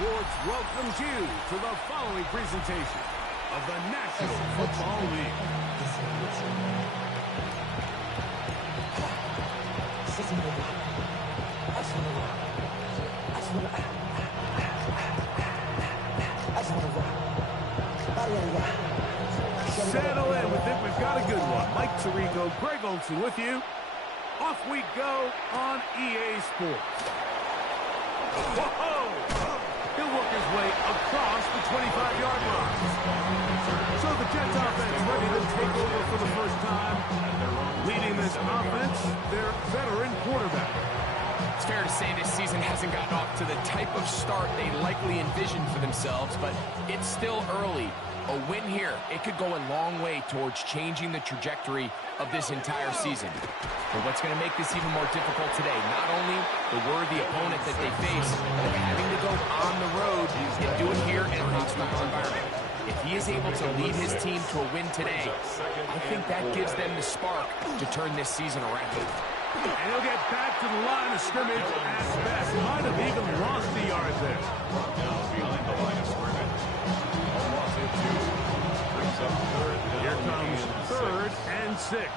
Sports welcomes you to the following presentation of the National Football League. Settle in. We think we've got a good one. Mike Tirico, Greg Olson with you. Off we go on EA Sports. Whoa! He'll work his way across the 25-yard line. So the Jets offense ready to take over for the first time. Leading this offense, their veteran quarterback. It's fair to say this season hasn't gotten off to the type of start they likely envisioned for themselves, but it's still early. A win here, it could go a long way towards changing the trajectory of this entire season. But what's going to make this even more difficult today, not only the worthy opponent that they face, but having to go on the road and do it here in a hostile environment. If he is able to lead his team to a win today, I think that gives them the spark to turn this season around. And he'll get back to the line of scrimmage at best. Might have even lost the yard there. Now behind the line of scrimmage. Here comes 3rd and 6.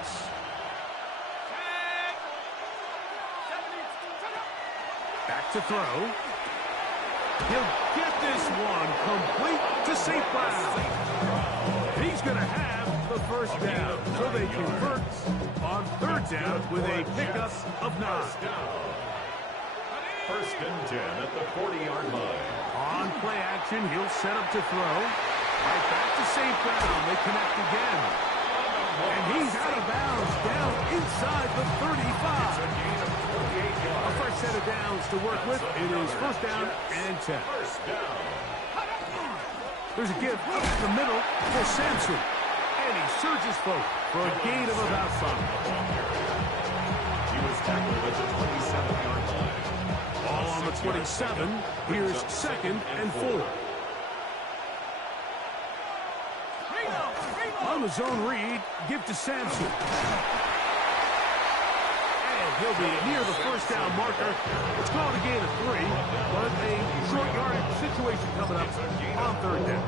Back to throw. He'll get this one complete to St. Brown. He's going to have the first down. So they convert on 3rd down with a pickup of 9. 1st and 10 at the 40-yard line. On play action, he'll set up to throw. Right back to St. Brown. They connect again. And he's out of bounds down inside the 35. A fresh set of downs to work with. It is 1st down and 10. There's a give up the middle for Sampson. And he surges forward for a gain of about 5. He was tackled at the 27-yard line. Ball on the 27. Here's 2nd and 4. On the zone read, give to Sampson. And he'll be near the 1st down marker. It's called a gain of 3, but a short yardage situation coming up on 3rd down.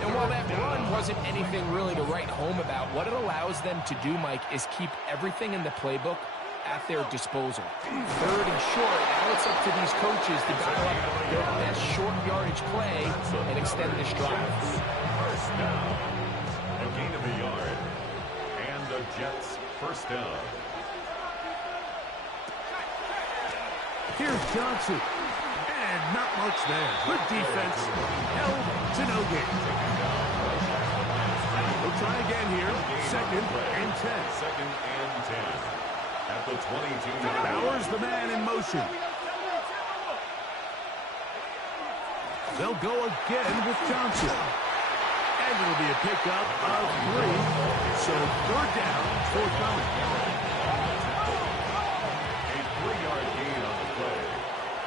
And while that run wasn't anything really to write home about, what it allows them to do, Mike, is keep everything in the playbook at their disposal. 3rd and short, now it's up to these coaches to dial up their best short yardage play and extend this drive. 1st down. A gain of a yard. And the Jets' 1st down. Here's Johnson. And not much there. Good defense. Held to no gain. We'll try again here. 2nd and 10. 2nd and 10. At the 22-yard line. Bowers the man in motion. They'll go again with Johnson. And it'll be a pickup of 3. So 3rd down, 4th down. A 3-yard gain on the play.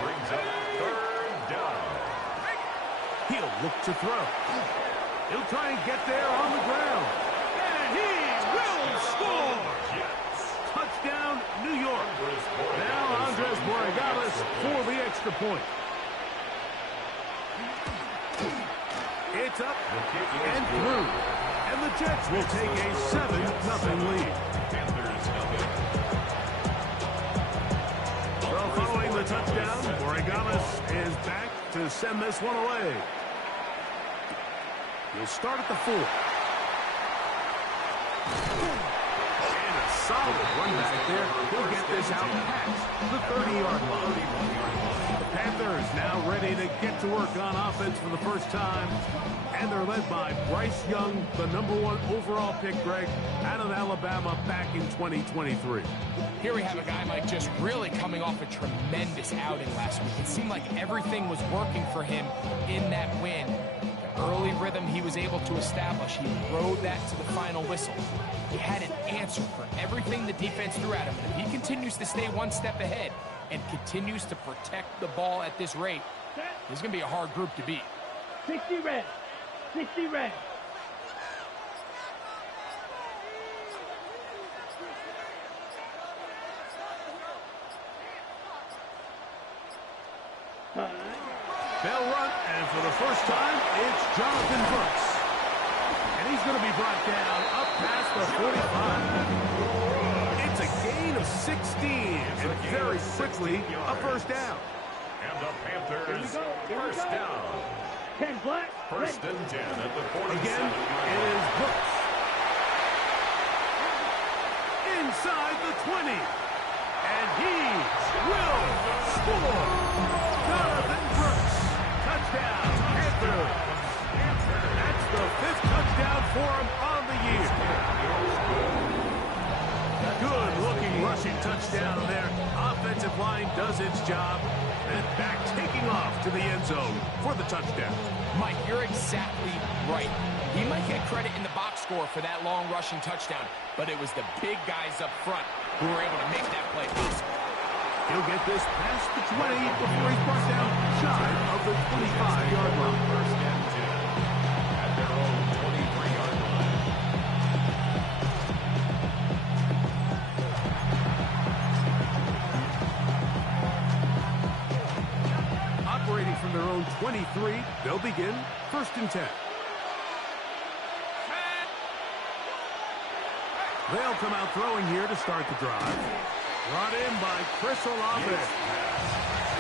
Brings up 3rd down. He'll look to throw. He'll try and get there on the ground. And he will score! Touchdown, New York. Now Andres Borregales for the extra point. It's up and through. And the Jets will take a 7-0 lead. So following the touchdown, Borregales is back to send this one away. He'll start at the 4. And a solid run back there. He'll get this out past the 30-yard line. The Panthers now ready to get to work on offense for the first time. And they're led by Bryce Young, the #1 overall pick, Greg, out of Alabama back in 2023. Here we have a guy, Mike, just really coming off a tremendous outing last week. It seemed like everything was working for him in that win. The early rhythm he was able to establish, he rode that to the final whistle. He had an answer for everything the defense threw at him. And if he continues to stay one step ahead and continues to protect the ball at this rate, this is going to be a hard group to beat. 60 red. 60 red. They'll run, and for the first time, it's Jonathan Brooks. And he's going to be brought down up past the 45. It's a gain of 16, and very quickly, a first down. And the Panthers, first down. 10 black. First and 10 at the 47. Again, it is Brooks. Inside the 20. And he will score. Jonathan Brooks. Touchdown, Panthers. That's the 5th touchdown for him on the year. Good-looking rushing touchdown there. Offensive line does its job. And back taking off to the end zone for the touchdown. Mike, you're exactly right. He might get credit in the box score for that long rushing touchdown, but it was the big guys up front who were able to make that play possible. He'll get this past the 20 before he's brought down shy of the 25-yard line. First and 10 at their own 23-yard line. Operating from their own 23, they'll begin first and 10. They'll come out throwing here to start the drive. Brought in by Chris Olave.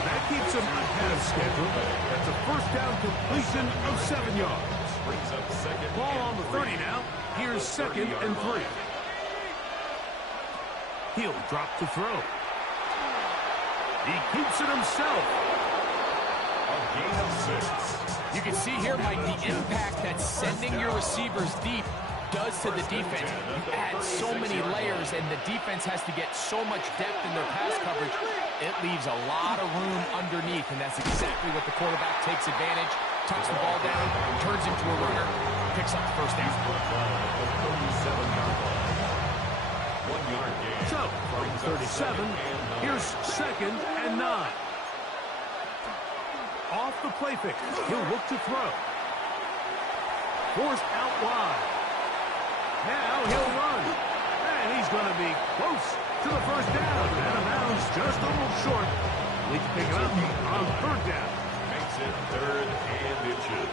That keeps him ahead of schedule. That's a first down completion of 7 yards. Brings up second. Ball on the 30 now. Here's second and 3. He'll drop to throw. He keeps it himself. A gain of 6. You can see here, Mike, the impact that sending your receivers deep does to the defense. You add so many layers, and the defense has to get so much depth in their pass coverage. It leaves a lot of room underneath, and that's exactly what the quarterback takes advantage. Tucks the ball down, turns into a runner, picks up the first down. 1 yard gain. So, from 37, here's second and 9. Off the play fake. He'll look to throw. Forced out wide. Now he'll run. And he's going to be close to the first down. Out of bounds, just a little short. We can pick it up on third down. Makes it 3rd and inches.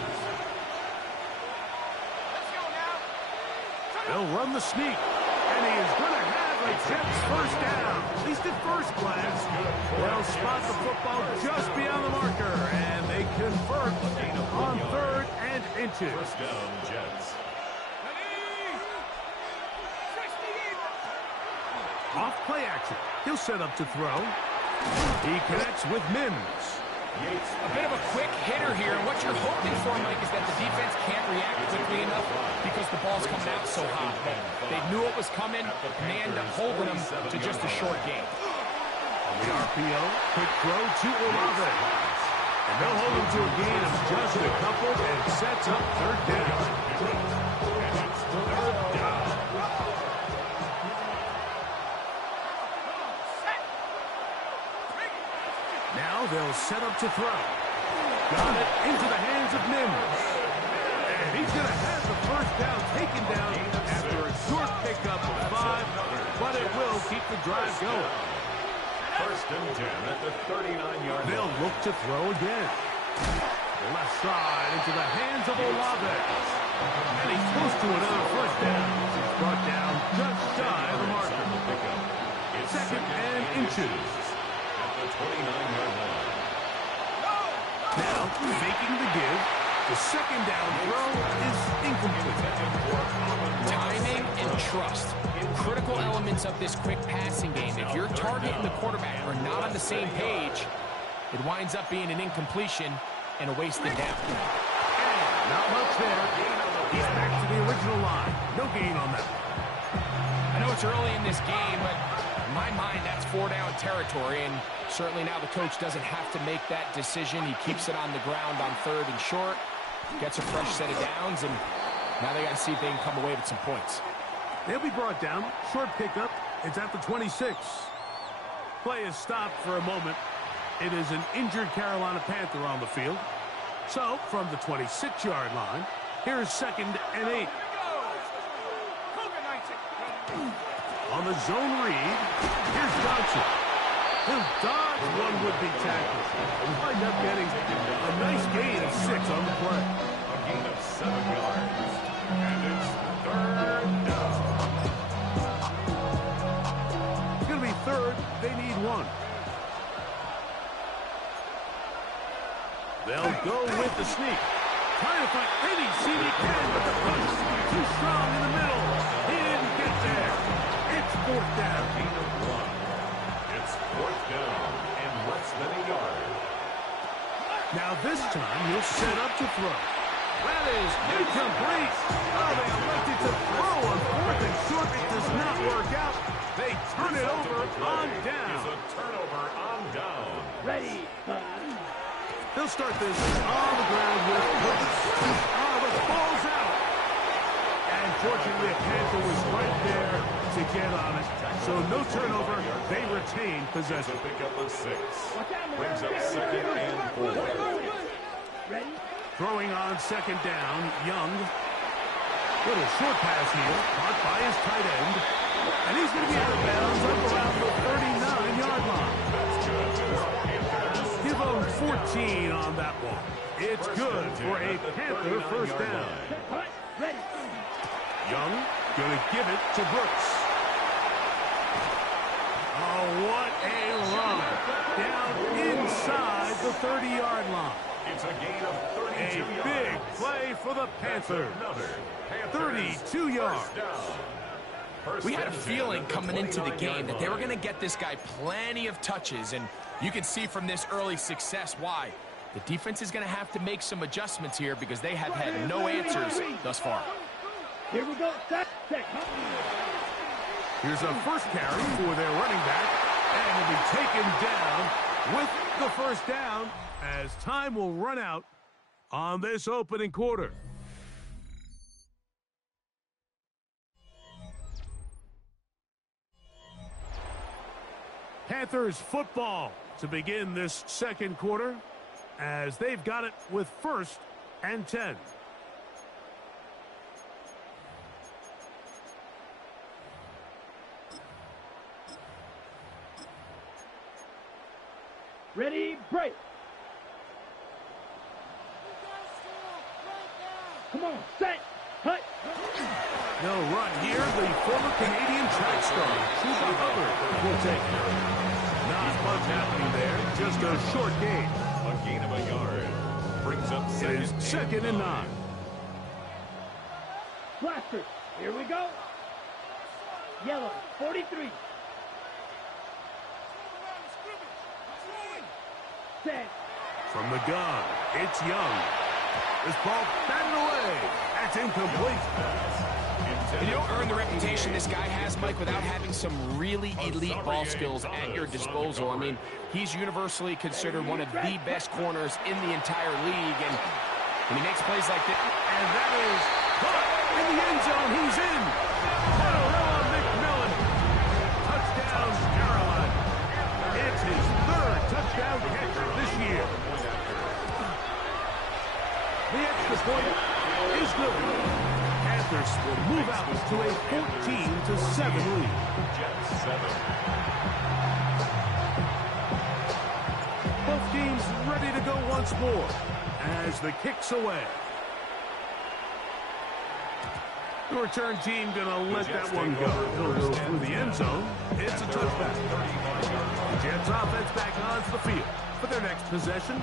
They'll run the sneak. And he is going to have a Jets first down. At least at first glance. They'll spot the football just beyond the marker. And they convert on 3rd and inches. First down, Jets. Off play action. He'll set up to throw. He connects with Mims. A bit of a quick hitter here. What you're hoping for, Mike, is that the defense can't react quickly enough because the ball's coming out so hot. They knew it was coming, and they end up holding them to just a short game. On the RPO, quick throw to Olave. And they'll hold him to a gain of just a couple and sets up third down. And it's third down. Now they'll set up to throw. Got it into the hands of Mims. And he's going to have the first down taken down after a short pickup of 5, but it will keep the drive going. First and 10 at the 39-yard line. They'll look to throw again. The left side into the hands of Olave. And he's close to another first down. He's brought down just shy of the marker. Second and inches. At the 29-yard line. Now, faking the give. The second down throw is incomplete. Timing and trust. Critical elements of this quick passing game. If your target and the quarterback are not on the same page, it winds up being an incompletion and a wasted down. And not much there. He's back to the original line. No gain on that. I know it's early in this game, but in my mind, that's 4-down territory, and certainly now the coach doesn't have to make that decision. He keeps it on the ground on 3rd and short, gets a fresh set of downs, and now they got to see if they can come away with some points. They'll be brought down. Short pickup. It's at the 26. Play is stopped for a moment. It is an injured Carolina Panther on the field. So, from the 26-yard line, here's second and 8. On the zone read, here's Johnson. He'll dodge one would-be tackle and wind up getting a nice 6 on the play. A gain of 7 yards. And it's third down. It's going to be third. They need 1. They'll go with the sneak. Trying to find any seam he can, but the punch too strong in the middle. He didn't get there. It's 4th down. Gain of 1. It's 4th down and less than a yard. Now this time he'll set up to throw. That is incomplete. Oh, they elected to throw on 4th and short. It does not work out. They turn it over on down. It's a turnover on down. Ready. They'll start this on the ground with Brooks. Oh, the ball's out. And fortunately, a Panther was right there to get on it. So no turnover. They retain possession. It's a pickup of 6. Brings up 2nd and 4. Ready. Throwing on 2nd down, Young. Little short pass here, caught by his tight end. And he's going to be out of bounds up around the 39-yard line. Give him 14 on that one. It's good for a Panther first down. Ready. Young going to give it to Brooks. Oh, what a run. Down inside the 30-yard line. It's a gain of 32 yards. A big play for the Panthers. 32 yards. We had a feeling coming into the game that they were going to get this guy plenty of touches, and you can see from this early success why. The defense is going to have to make some adjustments here because they have had no answers thus far. Here we go. Set. Here's a first carry for their running back, and will be taken down with the first down as time will run out on this opening quarter. Panthers football to begin this second quarter as they've got it with 1st and 10. Ready. Break. Come on. Set. Cut. No run here. The former Canadian track star, Chuba Hubbard, will take it. Not much happening there. Just a short gain. A gain of a yard. Brings up It is 2nd and 9. Blaster. Here we go. Yellow. 43. Set. From the gun, it's Young. This ball batted away. That's incomplete. And you don't earn the reputation this guy has, Mike, without having some really elite ball skills at your disposal. I mean, he's universally considered one of the best corners in the entire league, and when he makes plays like this. And that is caught in the end zone. He's in. Panorama McMillan. Touchdown, Carolina. It's his 3rd touchdown catch this year. The extra point is good. Panthers will move out to a 14-7 lead. Jets 7. Both teams ready to go once more as the kick's away. The return team gonna let that one go. He'll go through the end zone. It's a touchback. The Jets offense back onto the field for their next possession.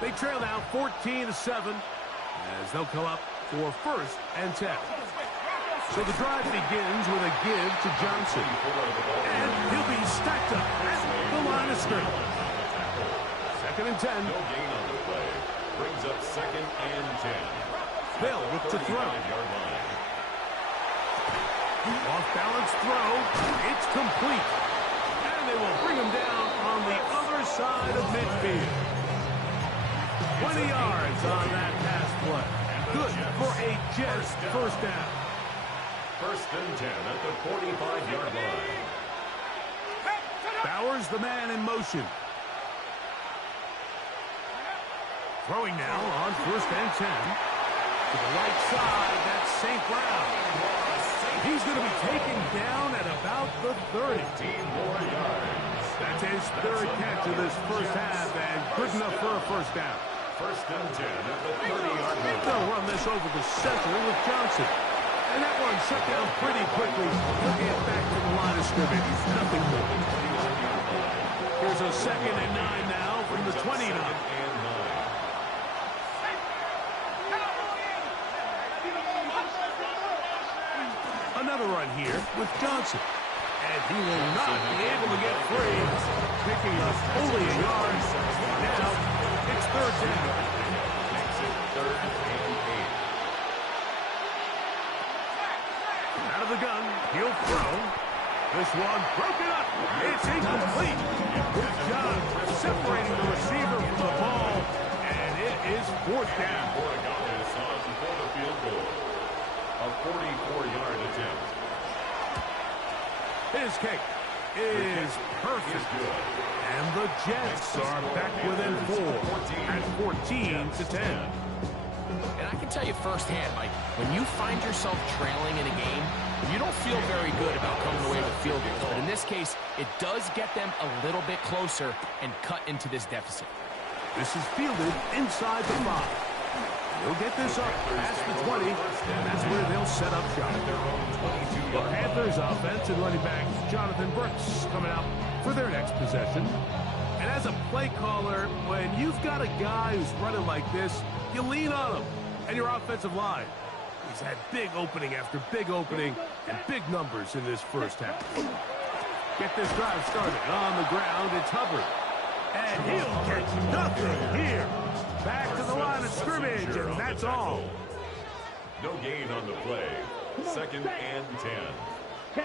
They trail now 14-7 as they'll come up for 1st and 10. So the drive begins with a give to Johnson. And he'll be stacked up at the line of scrimmage. 2nd and 10. No gain on the play. Brings up 2nd and 10. They'll look to throw. Off-balance throw. It's complete. And they will bring him down on the other side of midfield. 20 yards on that pass play. Good for a Jets first down. 1st and 10 at the 45-yard line. Bowers, the man in motion. Throwing now on 1st and 10. To the right side, that's St. Brown. He's going to be taken down at about the 30. 15 more yards. That's his 3rd catch of this first half and good enough for a first down. First and 10 at the 30-yard line. They'll run this over the center with Johnson. And that one shut down pretty quickly. He'll get back to the line of scrimmage. Nothing more. Here's a 2nd and 9 now from the 29. Another run here with Johnson. And he will not be able to get free. Picking up only a yard. Now it's 3rd down. Makes it 3rd and 8. Out of the gun, he'll throw. This one broken up. It's incomplete. Good job separating the receiver from the ball. And it is 4th down. Borregales on for the field goal. A 44-yard attempt. His kick is perfect. And the Jets are back within 4 at 14-10. And I can tell you firsthand, Mike, when you find yourself trailing in a game, you don't feel very good about coming away with field goals. But in this case, it does get them a little bit closer and cut into this deficit. This is fielded inside the 5. He'll get this up past the 20, and that's where they'll set up shop. The Panthers offense and running back Jonathan Brooks coming out for their next possession. And as a play caller, when you've got a guy who's running like this, you lean on him and your offensive line. He's had big opening after big opening and big numbers in this first half. Get this drive started on the ground. It's Hubbard. And he'll catch nothing here. Back to the line of scrimmage, and that's all. No gain on the play. 2nd and 10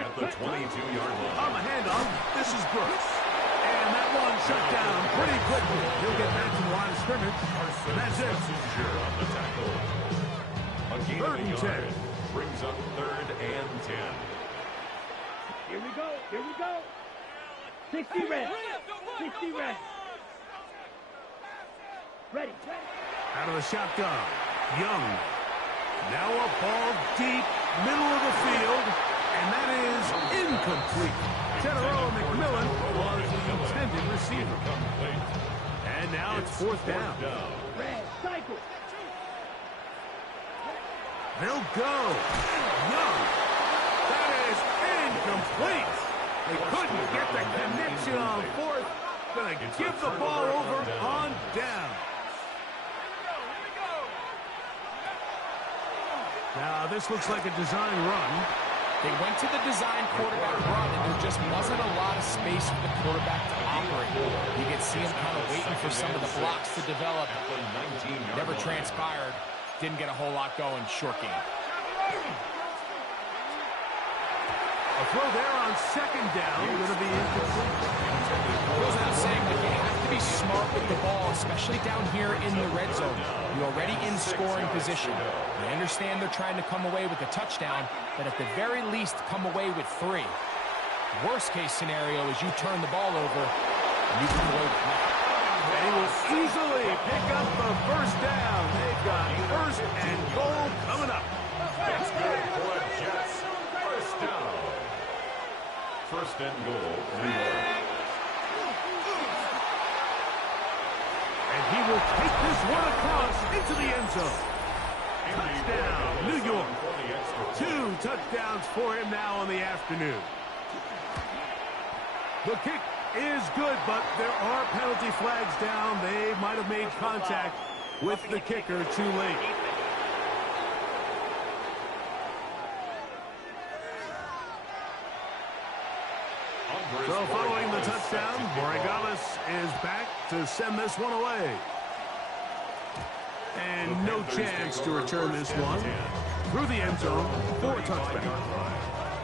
at the 22-yard line. On the handoff, this is Brooks. And that one shut down pretty quickly. He'll get back to the line of scrimmage. And that's it. On the tackle. A gain 3rd and of a 10. yard brings up 3rd and 10. Here we go. Here we go. 60 red. 60 red. Ready. Out of the shotgun, Young. Now a ball deep, middle of the field, and that is incomplete. General McMillan was the intended receiver. And now it's 4th down. Red. Cycle. They'll go. Young. That is incomplete. They couldn't get the connection on 4th. Gonna give the ball over on down. Now, this looks like a design run. They went to the design quarterback run, and there just wasn't a lot of space for the quarterback to operate. You could see him kind of waiting for some of the blocks to develop. Never transpired. Didn't get a whole lot going. Short game. A throw there on 2nd down. Going to be incomplete. Goes without saying that you have to be smart with the ball, especially down here in the red zone. You're already in scoring position. I understand they're trying to come away with a touchdown, but at the very least, come away with 3. Worst case scenario is you turn the ball over and you come away with nothing. And he will easily pick up the 1st down. They've got 1st and goal coming up. That's good for the Jets. 1st down. 1st and goal, New York. And he will take this one across into the end zone. Touchdown, New York. 2 touchdowns for him now in the afternoon. The kick is good, but there are penalty flags down. They might have made contact with the kicker too late. So following the touchdown, Borregales is back to send this one away. And no chance to return this one. Through the end zone for a touchback.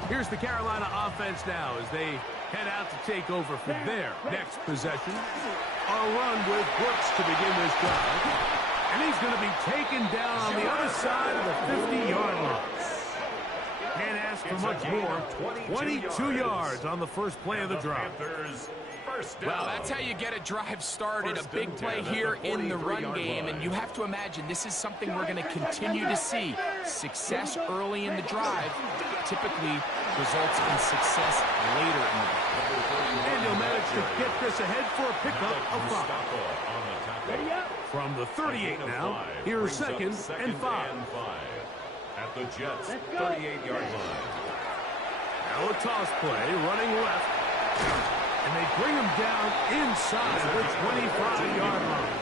Here's the Carolina offense now as they head out to take over for their next possession. A run with Brooks to begin this drive. And he's going to be taken down on the other side of the 50-yard line. Can't ask for much more. 22 yards on the first play of the drive. Well, that's how you get a drive started. A big play here in the run game, and you have to imagine this is something we're going to continue to see. Success early in the drive typically results in success later in the drive. And he'll manage to get this ahead for a pickup of 5. Ready up. From the 38 now, here's second and 5. At the Jets' 38-yard line. Now a toss play, running left. And they bring him down inside the 25-yard line.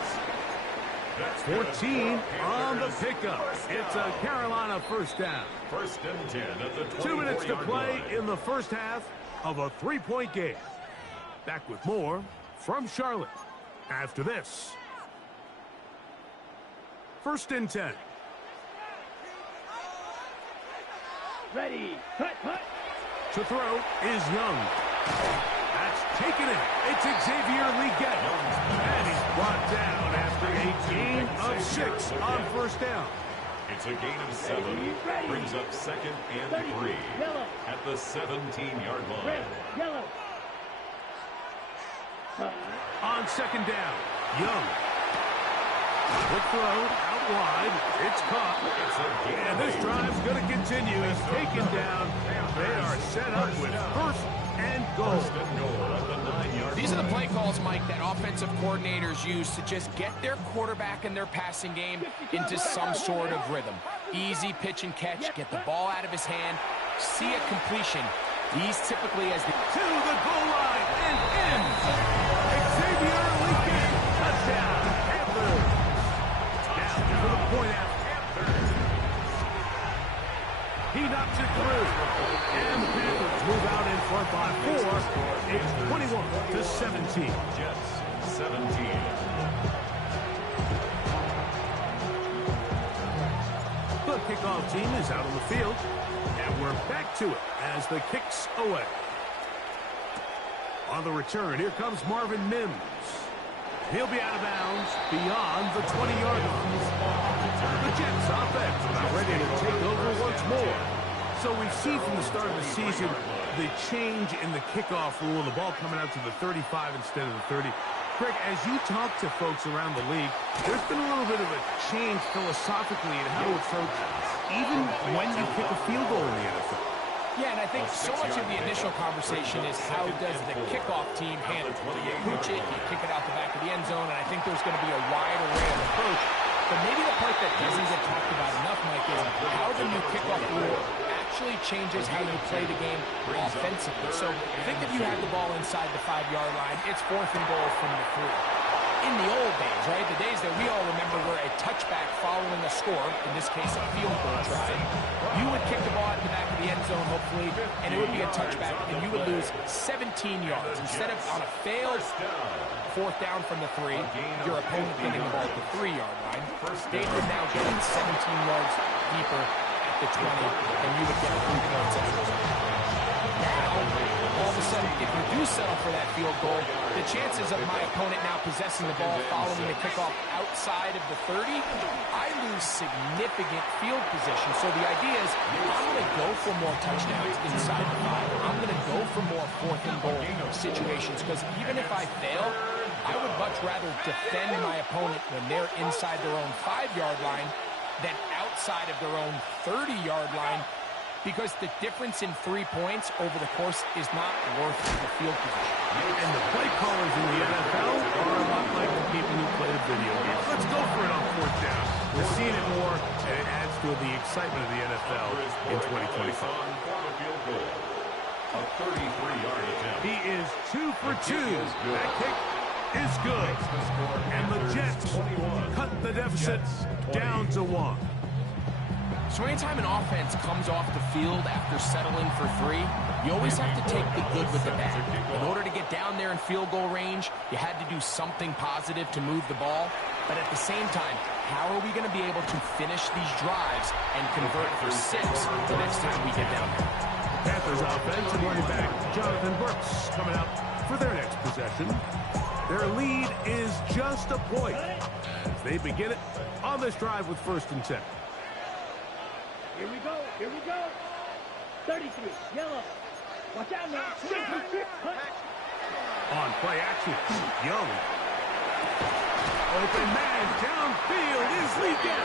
14 on the pickup. It's a Carolina first down. First and 10 at the 2 minutes to play line. in the first half of a 3-point game. Back with more from Charlotte after this. First and 10. Ready. Cut. To throw is Young. That's taken it. It's Xavier Leggett. And he's brought down after a gain of 6 on first down. It's a gain of 7. Brings up second and 3 at the 17-yard line. Yellow. On second down, Young. Quick throw, out wide. It's caught. And this drive's going to continue. He's taken down. They are set up with first and goal. These are the play calls, Mike, that offensive coordinators use to just get their quarterback and their passing game into some sort of rhythm. Easy pitch and catch, get the ball out of his hand, see a completion. He's typically as the... To the goal line and in. Xavier Leggett, touchdown. Panthers. Down for the point after. He knocks it through. And the Panthers move out in front by 4. It's 21-17. Jets 17. The kickoff team is out on the field. And we're back to it as the kick's away. On the return, here comes Marvin Mims. He'll be out of bounds beyond the 20-yard line. The Jets offense about ready to take over once more. So we've seen from the start of the season the change in the kickoff rule, the ball coming out to the 35 instead of the 30. Greg, as you talk to folks around the league, there's been a little bit of a change philosophically in how to approach even when you kick a field goal in the NFL. Yeah, and I think so much of the initial conversation is how does the kickoff team handle it? You pooch it, you kick it out the back of the end zone, and I think there's going to be a wide array of approach. But maybe the part that doesn't get talked about enough, Mike, is how the new kickoff rule actually changes how you play the game offensively. So think if you had the ball inside the 5-yard line, it's 4th and goal from the 3. In the old days, right, the days that we all remember were a touchback following a score, in this case a field goal try, you would kick the ball out the back of the end zone, hopefully, and it would be a touchback, and you would lose 17 yards. Instead of on a failed 4th down from the 3, your opponent getting the ball at the 3-yard line, they would now get it 17 yards deeper at the 20, and you would get 3 points as a result. Now, all of a sudden, if you do settle for that field goal, the chances of my opponent now possessing the ball following the kickoff outside of the 30, I lose significant field position. So the idea is I'm going to go for more touchdowns inside the 5. I'm going to go for more 4th and goal situations because even if I fail, I would much rather defend my opponent when they're inside their own 5-yard line than outside of their own 30-yard line, because the difference in 3 points over the course is not worth the field position. And the play callers in the NFL are a lot like the people who play the video games. Let's go for it on 4th down. We're seeing it more, and it adds to the excitement of the NFL in 2025. A 33-yard attempt. He is 2 for 2. That kick is good. And the Jets cut the deficit down to 1. So anytime an offense comes off the field after settling for 3, you always have to take the good with the bad. In order to get down there in field goal range, you had to do something positive to move the ball. But at the same time, how are we going to be able to finish these drives and convert for 6 the next time we get down there? Panthers offense and running back Jonathan Brooks coming out for their next possession. Their lead is just a point as they begin it on this drive with 1st and 10. Here we go. 33, yellow. Watch out now. On play action, Young. Open man downfield is Leggett.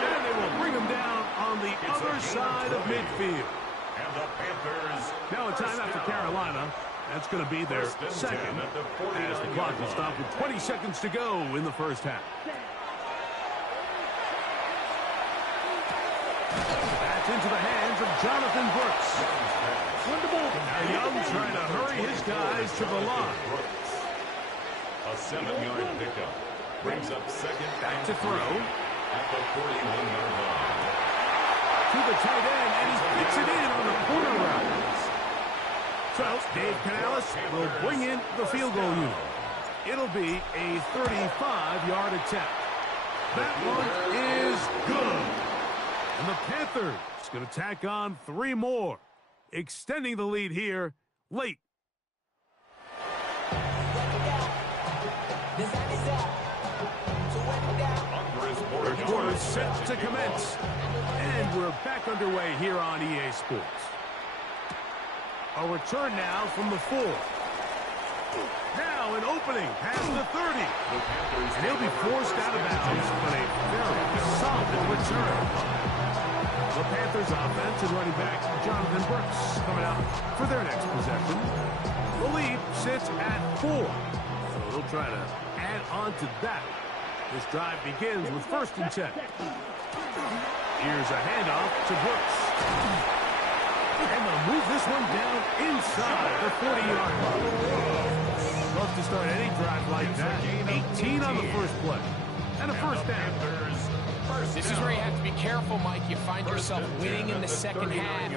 And they will bring him down on the other side of midfield. And the Panthers. Now a timeout for Carolina. That's going to be their second as the clock will stop with 20 seconds to go in the first half. That's into the hands of Jonathan Brooks. Run the ball. Now Young trying to hurry his guys to the line. A 7-yard pickup. Brings up second. Back to throw. At the 41-yard line. To the tight end, and he picks it in on the corner route. So Dave Canales will bring in the field goal unit. It'll be a 35-yard attempt. That one is good. And the Panthers going to tack on 3 more, extending the lead here late. Third quarter set to commence. And we're back underway here on EA Sports. A return now from the 4. Now an opening past the 30. And he'll be forced out of bounds, but a very solid return. The Panthers offense and running back Jonathan Brooks coming out for their next possession. The lead sits at 4. So they'll try to add on to that. This drive begins with 1st and 10. Here's a handoff to Brooks. And they'll move this one down inside the 40-yard line. Love to start any drive like that. 18 on the first play. And a first down. This is where you have to be careful, Mike. You find yourself winning in the second half.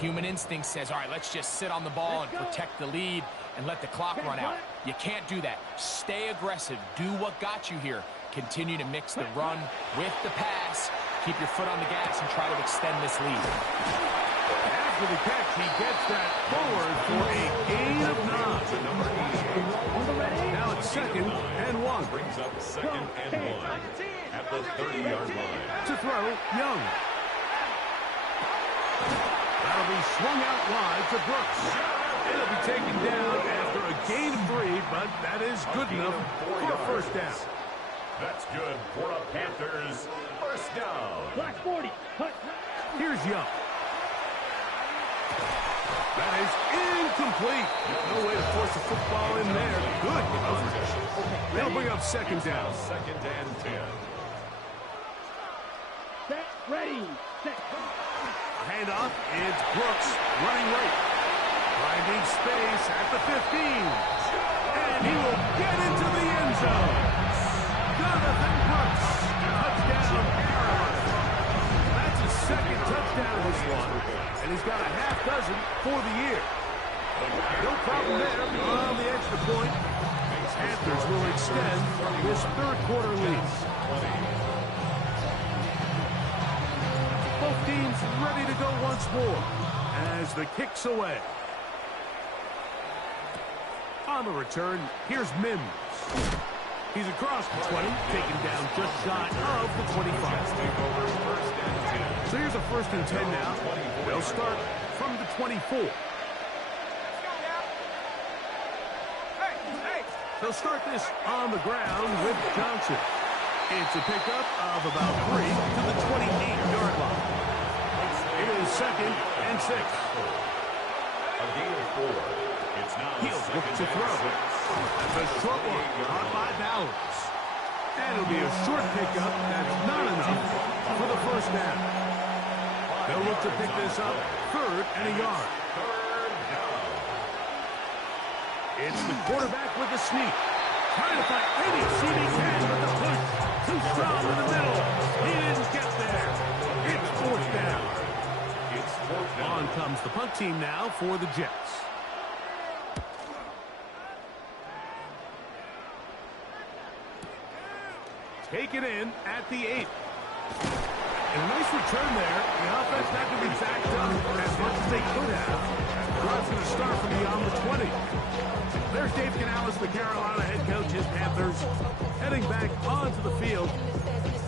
Human instinct says, all right, let's just sit on the ball and protect the lead and let the clock run out. You can't do that. Stay aggressive. Do what got you here. Continue to mix the run with the pass. Keep your foot on the gas and try to extend this lead. After the catch, he gets that forward for a gain of 9. Now it's 2nd and 1. Brings up 2nd and 1 at the 30-yard line. To throw, Young. That'll be swung out wide to Brooks. It'll be taken down after a gain of 3, but that is good enough for a first down. That's good for the Panthers. First down. Black 40. Cut. Here's Young. That is incomplete. No way to force the football in there. Good coverage. They'll bring up 2nd down. 2nd and 10. Set. Ready. Set. A handoff. It's Brooks running late. Finding space at the 15. And he will get into the end zone. Jonathan Brooks. Touchdown, Carolina. That's his 2nd touchdown of this one. And he's got a half dozen for the year. No problem there on the extra point. Panthers will extend this 3rd quarter lead. Both teams ready to go once more as the kick's away. On the return, here's Mims. He's across the 20, taken down just shy of the 25. So here's a 1st and 10 now. They'll start from the 24. They'll start this on the ground with Johnson. It's a pickup of about 3 to the 28-yard line. It is 2nd and 6. A gain of 4. It's now He'll look to throw. That's a short one caught by Bowers. And it'll be a short pickup. That's not enough for the first down. They'll look to pick this up 3rd and a yard. It's the quarterback with the sneak. Trying to find any seam he can with the push. Too strong in the middle. He didn't get there. It's 4th down. It's 4th down. On comes the punt team now for the Jets. Take it in at the 8. And a nice return there. The offense not going to be backed up as much as they could have. The drive's going to start from beyond the 20. There's Dave Canales, the Carolina head coach. His Panthers heading back onto the field.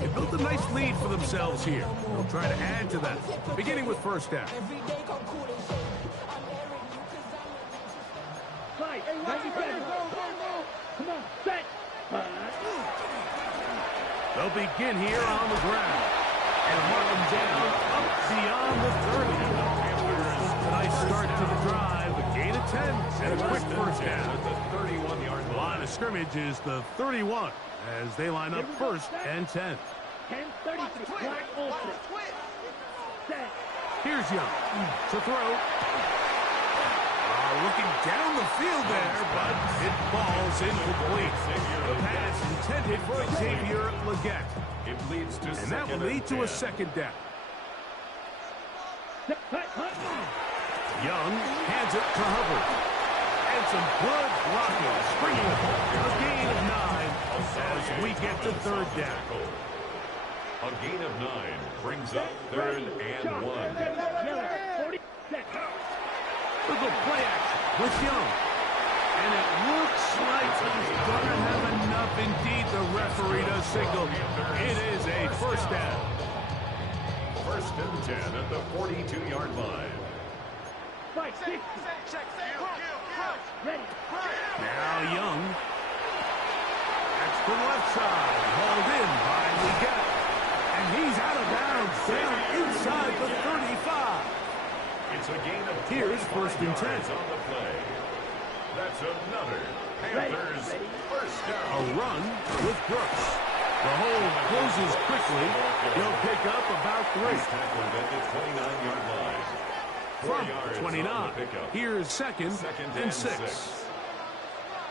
They built a nice lead for themselves here. They'll try to add to that, beginning with 1st down. Fight. 97. Come on. Set. They'll begin here on the ground. And mark them down up beyond the 30. A nice start to the drive. A gain of 10 and a quick first down. The 31-yard The line of scrimmage is the 31 as they line up 1st and 10. 10-33. Black Olsen. Here's Young to throw. Looking down the field there, but it falls incomplete. The pass intended for Xavier Legette. It leads to And that will lead to a second down. Young hands it to Hubbard. And some good blocking. Springing a gain of 9 as we get to third down. A gain of 9 brings up 3rd and 1. Look at play action with Young. And it looks like he's going to have enough. Indeed, the referee does signal. It is a first down. 1st and 10 at the 42-yard line. Now Young. That's to the left side. Hauled in by Legette. And he's out of bounds down inside the 35. It's a gain of Here's 1st and 10. on the play. That's another Panthers first down. A run with Brooks. The hole closes quickly. He'll pick up about 3. Tackled at the 29-yard line. From 29. Here's 2nd and 6.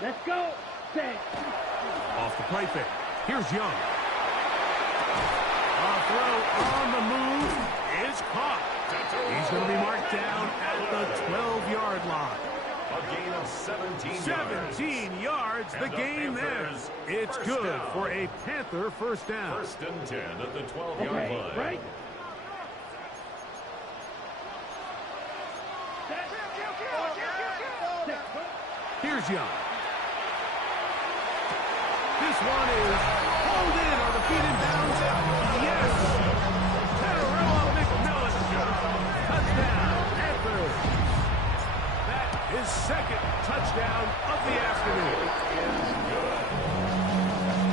Let's go. Off the play fake. Here's Young. A throw on the move is caught. He's going to be marked down at the 12-yard line. A gain of 17 yards, the gain there. It's good for a Panther first down. 1st and 10 at the 12-yard line. Right. Here's Young. This one is hauled in on the feet and bounds. Yes! Terrell McMillan. Touchdown, Panthers. That is 2nd touchdown of the afternoon.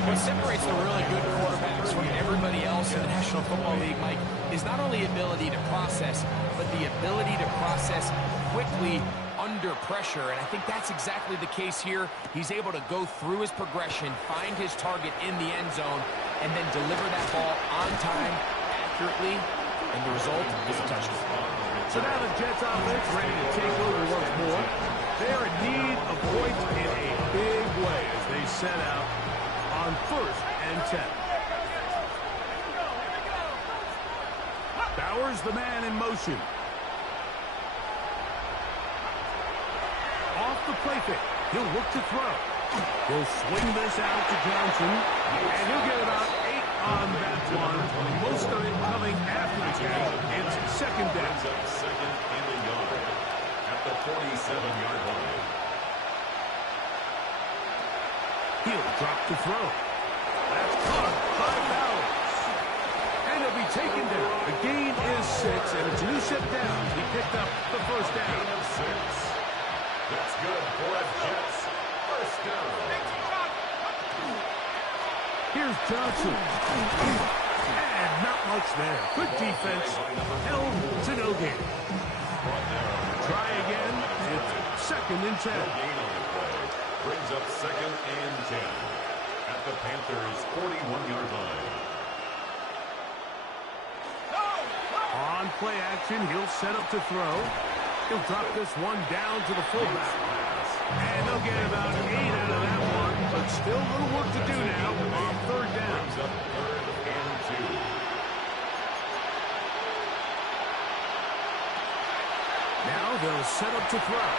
What separates the really good quarterbacks from everybody else in the National Football League, Mike, is not only ability to process, but the ability to process quickly under pressure, and I think that's exactly the case here. He's able to go through his progression, find his target in the end zone, and then deliver that ball on time, accurately, and the result is a touchdown. So now the Jets offense ready to take over once more. They're in need of points in a big way as they set out on 1st and 10. Bowers, the man in motion. Off the play fake. He'll look to throw. He'll swing this out to Johnson. And he'll get about 8 on that one. Most of it coming after the catch. It's 2nd down. Second and a yard at the 47-yard line. He'll drop to throw. That's caught by Bowers. And he'll be taken down. The gain is 6, and it's a new set down. He picked up the first down. Gain of 6. That's good for a Jets first down. Here's Johnson. And not much there. Good defense. Held to no gain. Try again. It's 2nd and 10. Gain on the play brings up 2nd and 10 at the Panthers' 41-yard line. On play action, he'll set up to throw. He'll drop this one down to the fullback. And they'll get about 8 out of that one, but still a little work to do now on 3rd down. Brings up 3rd and 2. Now they'll set up to throw.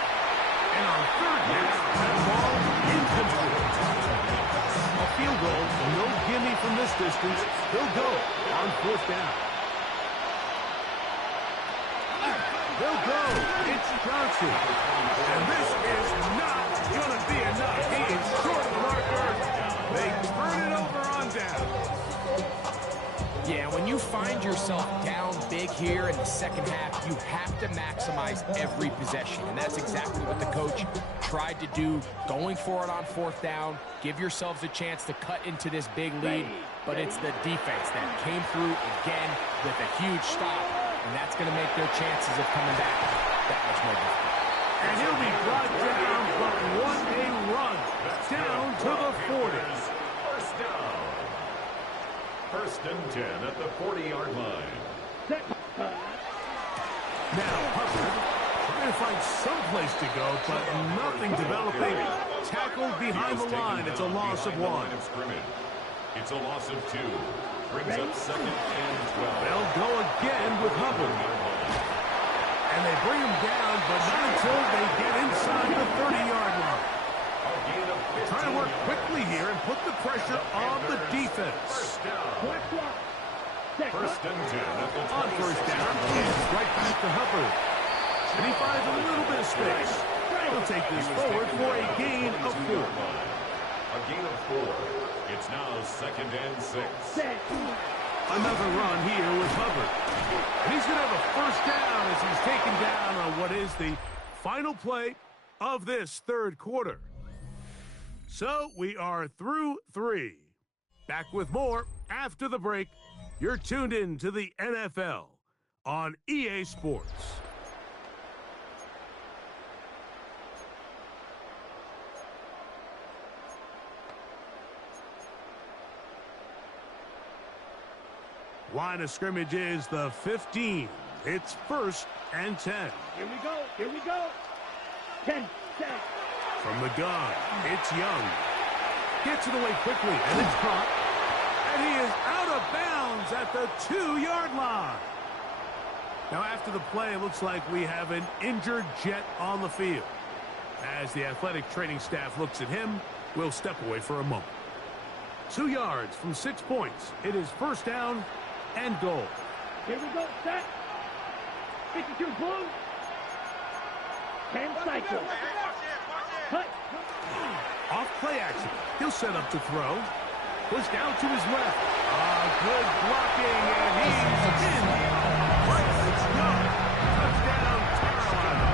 And on 3rd down, the ball incomplete. A field goal, no gimme from this distance. He'll go on 4th down. They'll go. It's Johnson. And this is not going to be enough. He is short of the marker. They turn it over on down. Yeah, when you find yourself down big here in the second half, you have to maximize every possession. And that's exactly what the coach tried to do, going for it on 4th down. Give yourselves a chance to cut into this big lead. But it's the defense that came through again with a huge stop. And that's going to make their chances of coming back that much more difficult. And he'll be brought down, but what a run. Down to the 40. First down. 1st and 10 at the 40-yard line. Now Hubbard trying to find some place to go, but nothing developing. Tackled behind the line. It's a loss of 1. It's a loss of 2. Brings up second and 12. They'll go again with Hubbard. And they bring him down, but not until they get inside the 30-yard line. Trying to work quickly here and put the pressure on the defense. First down. First and 10 at the 26. On first down, it's right back to Hubbard. And he finds a little bit of space. He'll take this forward for a gain of 4. A gain of 4. It's now second and 6. Another run here with Hubbard. And he's going to have a first down as he's taken down on what is the final play of this third quarter. So we are through 3. Back with more after the break. You're tuned in to the NFL on EA Sports. Line of scrimmage is the 15. It's first and 10. Here we go. Here we go. 10, 10. From the gun, it's Young. Gets it away quickly, and it's caught. And he is out of bounds at the 2-yard line. Now, after the play, it looks like we have an injured Jet on the field. As the athletic training staff looks at him, we'll step away for a moment. 2 yards from 6 points. It is first down and goal. Here we go. Set. 52 blue. 10 cycle. Cut. Off play action. He'll set up to throw. Pushed down to his left. Good blocking, and he's in. It's Young. Touchdown, Carolina.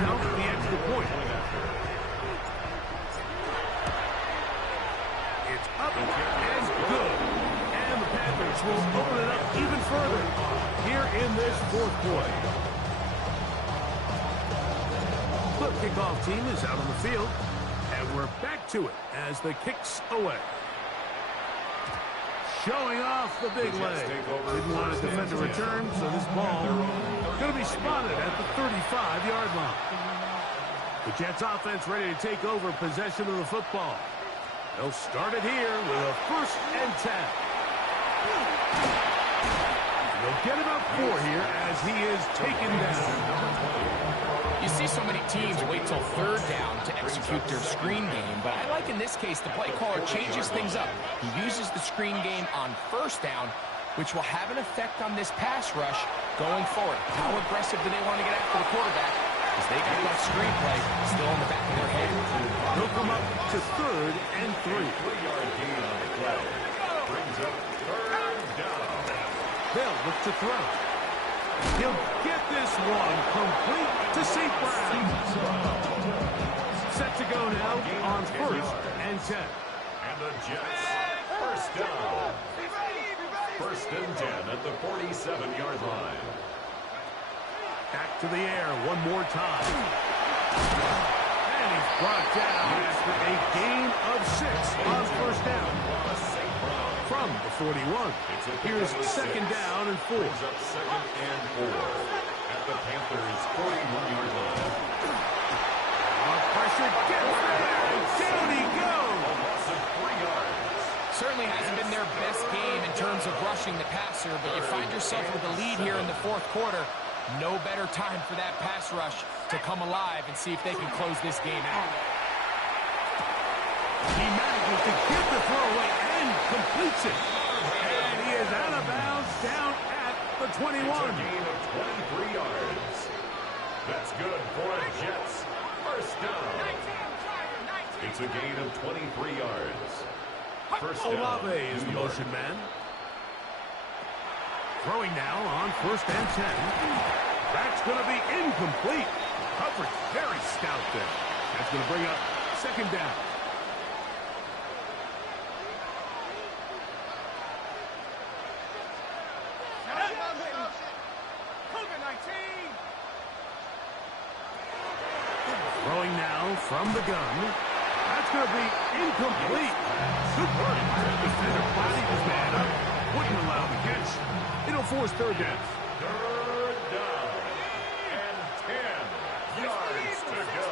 Now the extra point. It's up and good. And the Panthers will open it up even further here in this fourth quarter. The kickoff team is out on the field, and we're back to it as the kick's away. Showing off the big leg. Didn't want to defend a return, so this ball going to be spotted at the 35-yard line. The Jets offense ready to take over possession of the football. They'll start it here with a first and 10. They'll get about 4 here as he is taken down. You see so many teams wait till third down to execute their screen game, but I like in this case the play caller changes things up. He uses the screen game on first down, which will have an effect on this pass rush going forward. How aggressive do they want to get after the quarterback? Because they got that screen play still in the back of their head. He'll come up to third and 3. 3-yard gain on the play. Brings up third down. They'll look to throw. He'll get this one complete to St. Brown. Set to go now on first and 10. And the Jets, first down. First and 10 at the 47-yard line. Back to the air one more time. And he's brought down after a gain of 6 on first down. From the 41. Here's second down and 4. Brings up second and 4 at the Panthers' 41-yard line. Pressure gets there. Down he goes. A loss of 3 yards. Certainly hasn't been their best game in terms of rushing the passer, but you find yourself with a lead here in the fourth quarter. No better time for that pass rush to come alive and see if they can close this game out. He manages to get the throw away and completes it. And he is out of bounds down at the 21. It's a gain of 23 yards. That's good for the Jets. First down. It's a gain of 23 yards. First down. Olave is the motion man. Throwing now on first and 10. That's going to be incomplete. Coverage very stout there. That's going to bring up second down. Throwing now from the gun. That's going to be incomplete. Good work. Defender body his man up. wouldn't allow the catch. It'll force third down. Third down and 10 yards to go.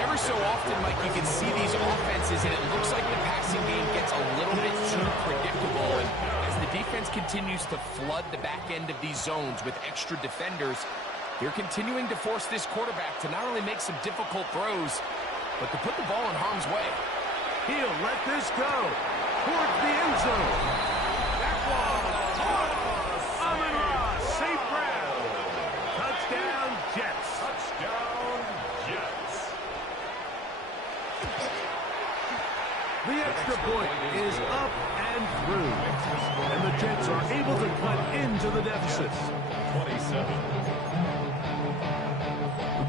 Ever so often, Mike, you can see these offenses, and it looks like the passing game gets a little bit too predictable. And as the defense continues to flood the back end of these zones with extra defenders, they're continuing to force this quarterback to not only make some difficult throws, but to put the ball in harm's way. He'll let this go towards the end zone. That one. Amon-Ra, St. Brown. Touchdown, Jets. Touchdown, Jets. The extra point is up and through. And the Jets are able to cut into the deficit. 27.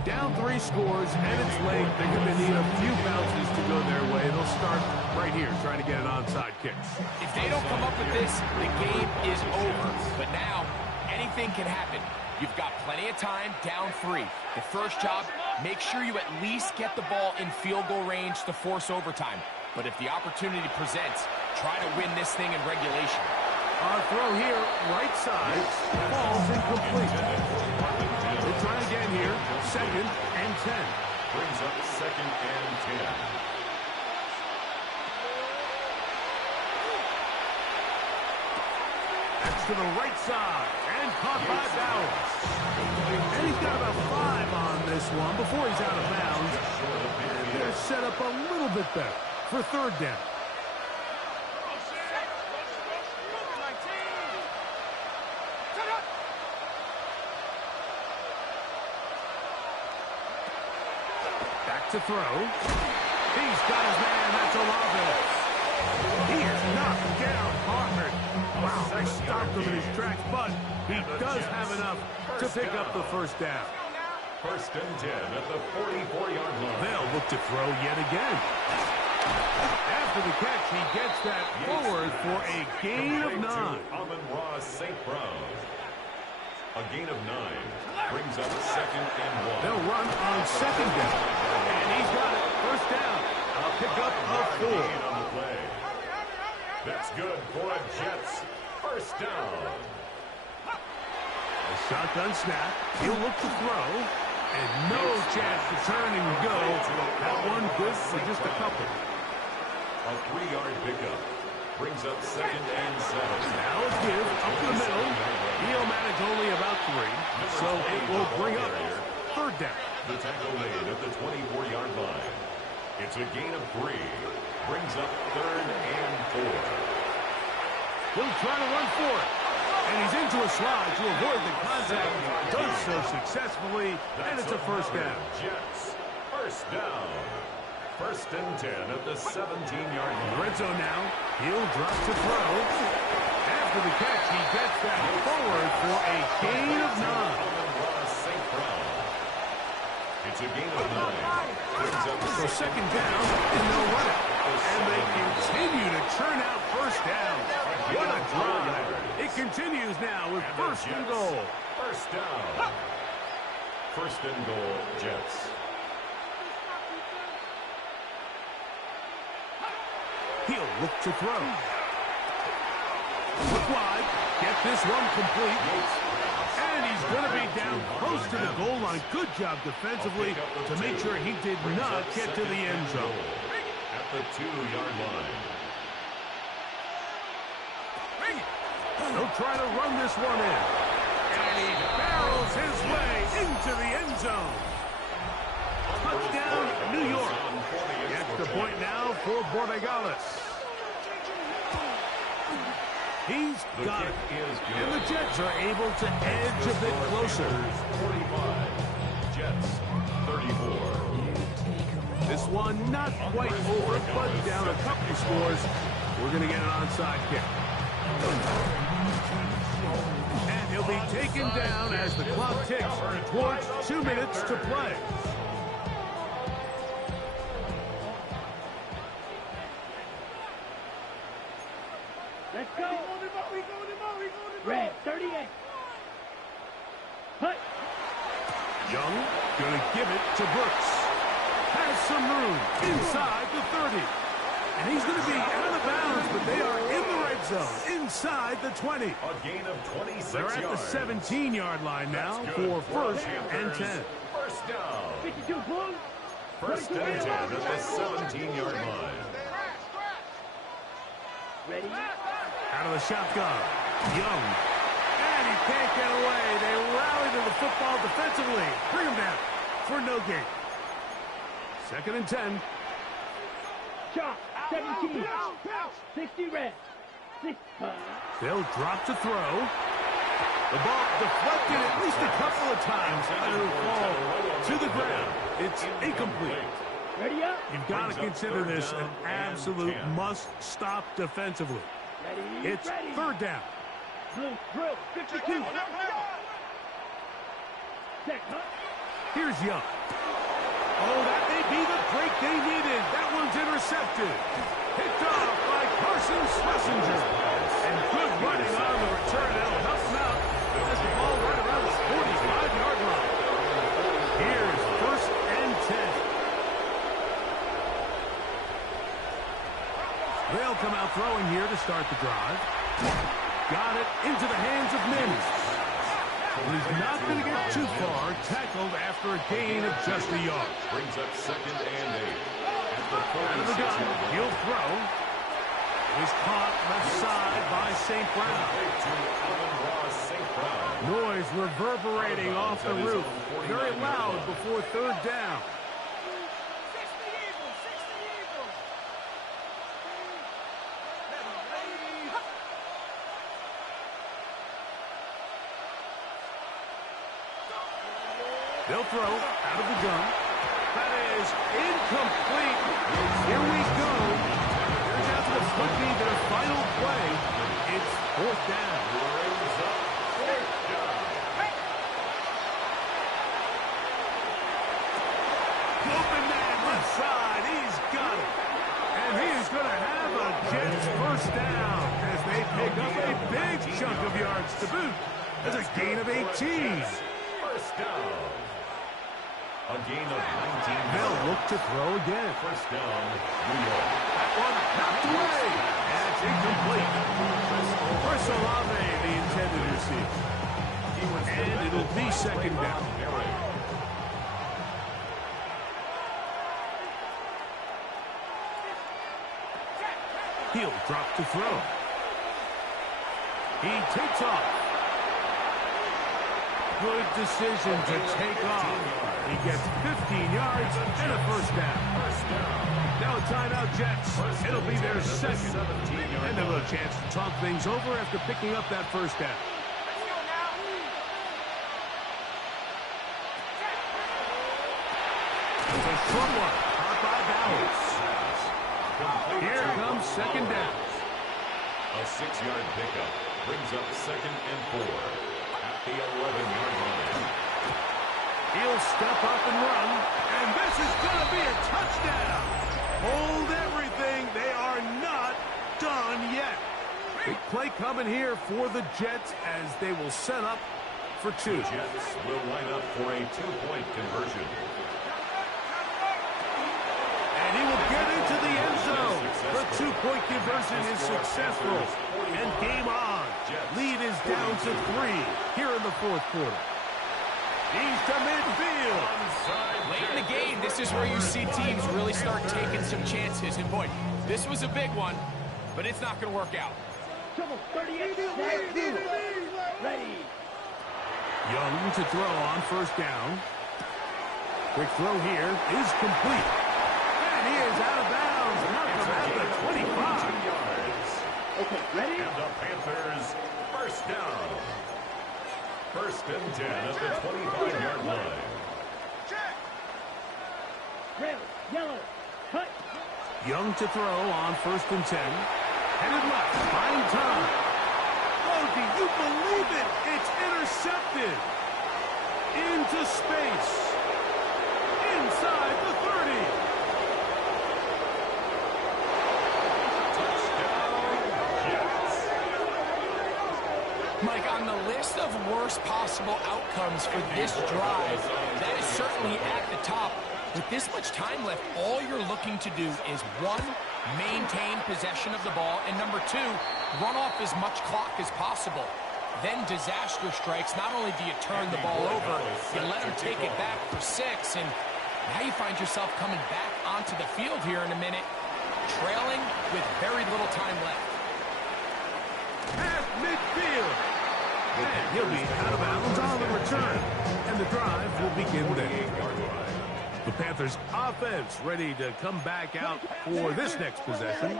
Down 3 scores, and it's late. They're going to need a few bounces to go their way. They'll start right here, trying to get an onside kick. If they don't come up with this, the game is over. But now, anything can happen. You've got plenty of time, down 3. The first job, make sure you at least get the ball in field goal range to force overtime. But if the opportunity presents, try to win this thing in regulation. Our throw here, right side, falls incomplete. We'll try again here, 2nd and 10. Brings up 2nd and 10. That's to the right side, and caught by Bowers. And he's got about 5 on this one before he's out of bounds. And they're set up a little bit better for 3rd down. To throw. He's got his man. That's Olave. He is knocked down hard. Wow, they stopped him in his tracks, but he does have enough to pick up the first down. 1st and 10 at the 44-yard line. They'll look to throw yet again. After the catch, he gets that forward for a gain of 9. Amon-Ra St. Brown. A gain of 9 brings up 2nd and 1. They'll run on 2nd down. And he's got it. First down. A pickup of 4. On the play. That's good for a Jets. First down. A shotgun snap. He'll look to throw. And no chance to turn and go. That one good for just a couple. A 3-yard pickup. Brings up 2nd and 7. Now a give up the middle. He'll manage only about 3. So it will bring up 3rd down. The tackle made at the 24-yard line. It's a gain of 3. Brings up 3rd and 4. He'll try to run for it. And he's into a slide to avoid the contact. Does so successfully. And it's a first down. Jets. First down. 1st and 10 at the 17-yard line. Red zone now. He'll drop to throw. After the catch, he gets that forward for a gain of 9. St. Brown. It's a gain of 9. So 2nd down and no run out. And they continue to churn out first down. What a drive. It continues now with 1st and goal. First down. 1st and goal, Jets. He'll look to throw. Look wide. Get this one complete. And he's going to be down close to the goal line. Good job defensively to make sure he did not get to the end zone. At the 2-yard line. He'll try to run this one in. And he barrels his way into the end zone. Touchdown, New York. The extra point now for Borregales. He's got it. And the Jets are able to edge a bit closer. 45. Jets, 34. This one not quite over, but down a couple scores. We're going to get an onside kick. And he'll be taken down as the clock ticks towards 2 minutes to play. Let's go. Red, 38. Hut. Young Going to give it to Brooks. Has some room inside the 30. And he's going to be out of bounds, but they are in the red zone, inside the 20. A gain of 26 They're at the 17-yard line now for first and 10. First down. 52 Blue. First and 10 at the 17-yard line. Ready? Out of the shotgun. Young. And he can't get away. They rally to the football defensively. Bring him down for no gain. Second and 10. Chop. 17. 60 red. 6. They'll drop to throw. The ball deflected at least a couple of times, and it'll fall to the ground. It's incomplete. Ready up. You've got to consider this an absolute must-stop defensively. Ready. It's third down. Blue. Drill. 52. Set. Here's Young. Oh, that may be the break they needed. That one's intercepted. Picked off by Carson Schlesinger. And good running on the return. That'll help him out. Has the ball right around the 45-yard line. Here's first and 10. They'll come out throwing here to start the drive. Got it into the hands of Mims. But he's not going to get too far. Tackled after a gain of just a yard. Brings up second and 8. Out of the gun, he'll throw. Is caught left side by St. Brown. Noise reverberating off the roof. Very loud before third down. They'll throw out of the gun. That is incomplete. Here we go. They're down to the could be their final play. It's fourth down. Open man left side. He's got it. And he is going to have a Jets first down as they pick up a big chunk of yards to boot. That's a gain of 18. First down. A gain of 19. They'll look to throw again. First down, New York. That one knocked away. And it's incomplete. Chris Olave, the intended receiver. And it'll be second down. He'll drop to throw. He takes off. Good decision to take off. He gets 15 yards and a first down. Now a timeout, Jets. It'll be their second. And they'll have a chance to talk things over after picking up that first down. It's a short one. Caught by Bowers. Here comes second down. A 6-yard pickup brings up second and 4 at the 11-yard line. He'll step up and run, and this is going to be a touchdown. Hold everything. They are not done yet. Big play coming here for the Jets as they will set up for 2. The Jets will line up for a 2-point conversion. And he will get into the end zone. The 2-point conversion is successful. And game on. Lead is down to 3 here in the fourth quarter. He's to midfield. Late in the game, this is where you see teams really start taking some chances. And boy, this was a big one, but it's not going to work out. 38. Ready. Young to throw on first down. Quick throw here is complete. And he is out of bounds. Knocked him at the 25. Okay, ready? And the Panthers first down. First and 10 at the 25-yard line. Red, yellow, cut. Young to throw on first and 10. Headed left, buying time. Oh, do you believe it? It's intercepted. Into space. Inside the 30. Mike, on the list of worst possible outcomes for this drive, that is certainly at the top. With this much time left, all you're looking to do is, one, maintain possession of the ball, and number two, run off as much clock as possible. Then disaster strikes. Not only do you turn the ball over, you let them take it back for 6, and now you find yourself coming back onto the field here in a minute, trailing with very little time left. At midfield. And he'll be out of bounds on the return. And the drive will begin then. The Panthers offense ready to come back out for this next possession.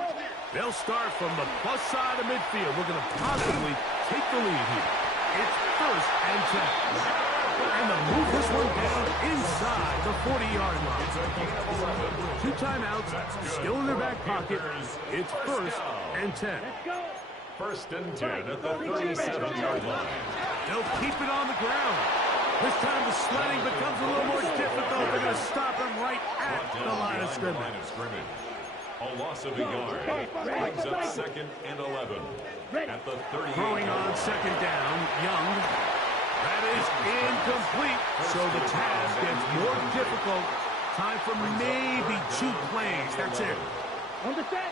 They'll start from the plus side of midfield. We're going to possibly take the lead here. It's 1st and 10. And they'll move this one down inside the 40-yard line. 2 timeouts still in their back pocket. It's 1st and 10. 1st and 10 at the 37-yard line. They'll keep it on the ground. This time the sledding becomes a little more difficult. They're going to stop him right at the line of scrimmage. A loss of a yard brings up 2nd and 11 at the 38. Throwing on 2nd down, Young. That is incomplete, so the task gets more difficult. Time for maybe 2 plays. That's it.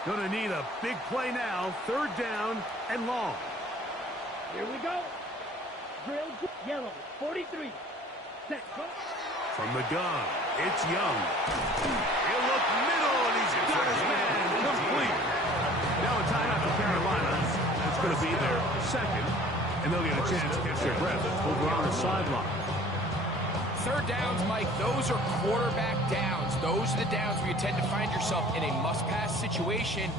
Going to need a big play now. 3rd down and long. Here we go. Drill yellow, 43. Set. From the gun, it's Young. He'll look middle, and he's got his man complete. Now a timeout for Carolina. That's going to be their 2nd, and they'll get a chance to catch their breath over on the sideline. 3rd downs, Mike, those are quarterback downs. Those are the downs where you tend to find yourself in a must-pass situation,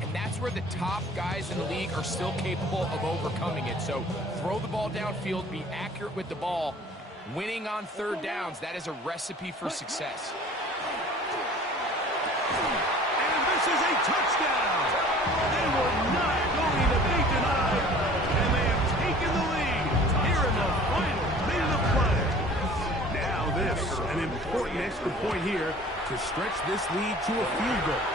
and that's where the top guys in the league are still capable of overcoming it. So throw the ball downfield, be accurate with the ball. Winning on 3rd downs, that is a recipe for success. And this is a touchdown. They were not going to be denied, and they have taken the lead here in the final minute of play. Now this, an important extra point here to stretch this lead to a field goal.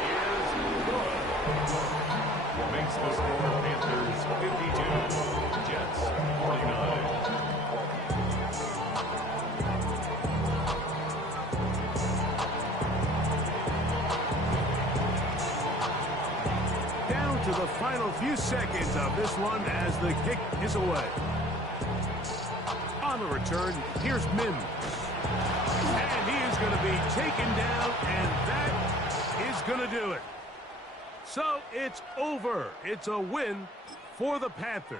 Makes the score Panthers 52, Jets 49. Down to the final few seconds of this one as the kick is away. On the return, here's Mims. And he is going to be taken down, and that is going to do it. So it's over. It's a win for the Panthers.